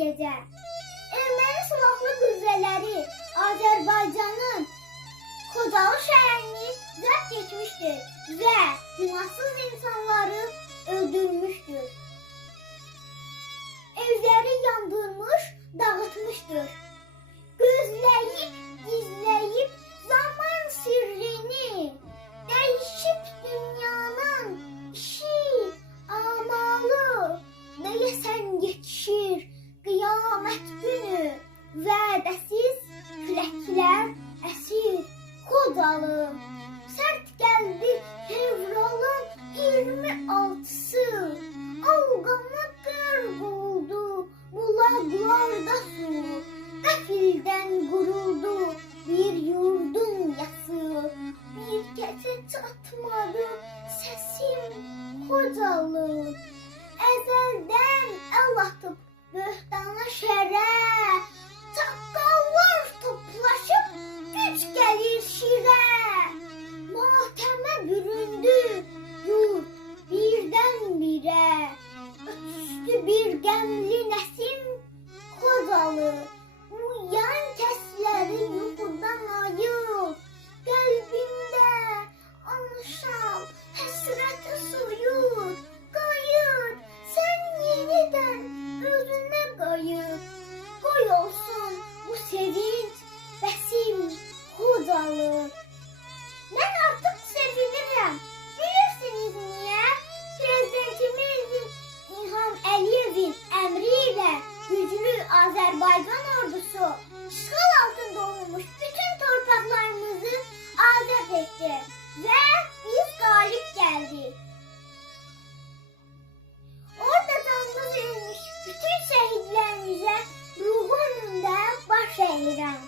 gecə. Erməni silahlı qüvvələri Azərbaycanın Xocalı şəhərini zəbt etmişdir və günahsız insanları öldürmüşdür. Evləri yandırmış, Qəfildən quruldu bir yurdun yası Bir gecə çatmadı səsim Xocalı Əzəldən əl atıb böhtana şərə Çaqqallar toplaşıb güc gəlir şirə Matəmə büründü yurt birdən-birə Ötüşdü bir qəmli nəsim Xocalı Ben artık sevinirim. Bilirsiniz niye? Prezidentimiz İlham Aliyev'in emriyle güçlü Azerbaycan ordusu işgal altında olmuş bütün topraklarımızı azat etti ve biz galip geldik. Orada tanrı verilmiş bütün şehitlerimize ruhunun da baş eğiren.